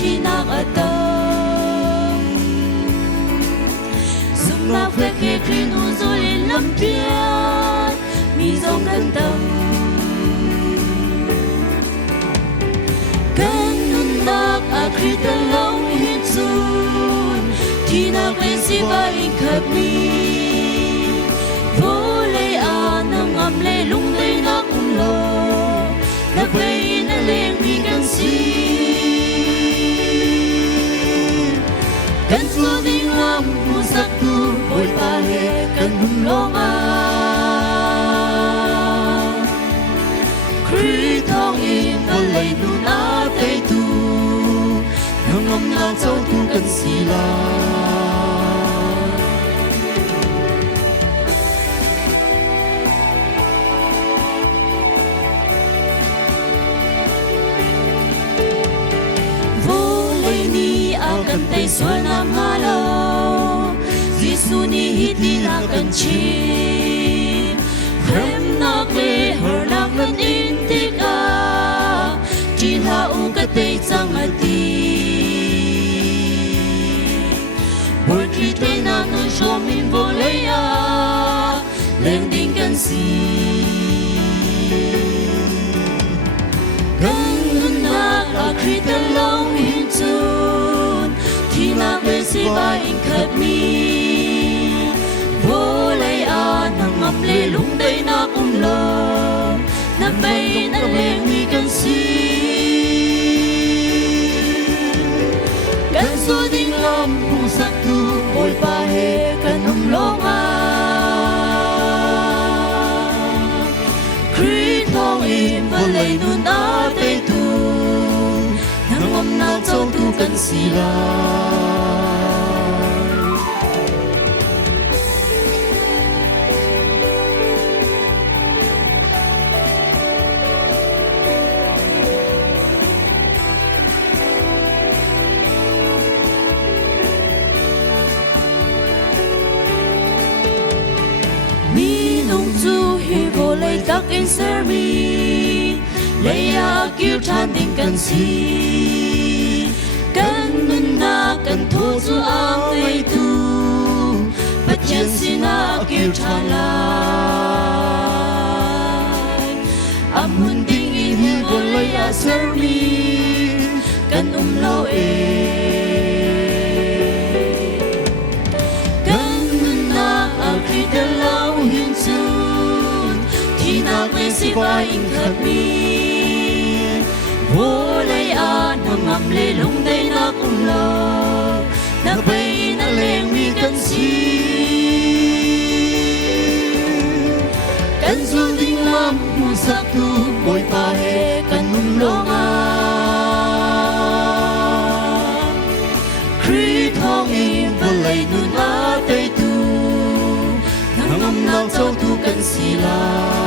chi nang atang sum la phê khê kri nu zo lên lâm pian mi dòng gần tâm kan nun nak akri ta lâu hin sun chi nak lên si ba in khap mi vô lê a na ngam lê lung lê na kum lo na bay na leng mi kan si kan su ding lam mu sak tu boy pa he kan hum lo ma kri thong in na lay nu na tay tu nang ngam na châu tu kan si la kan tay sual nam halo Giêsu ni hít đi na kan chi hem nak le hor nak kan in tika chi la u ka tay chang ati bor ki te na no show min voleya leng ding kan si kan na akri ta long hin chu na về si ba in khát mi vô lấy a nang ngập lê lung đây na kum lo na bay na lê mi kan si kan su ding lam pu sak tu boy pa he kan hum lo ma kri thong in va lei nu na te tu nang ngom na châu tu kan si la tak in ser mi leya kir than ding kan si kan nun na kan tho zu ang nei tu pat chen sina kir than lai amun ding in hi leya ser mi kan lo e kan nun na akri de lau hin su na quê si ba in khát mi vô lấy a na ngam lê lung đây na kum lo na bay na leng mi kan si kan su ding lam mu sak tu boy pa he kan num lo ma kri thong in va lay nu na tay tu na ngam na châu tu kan si la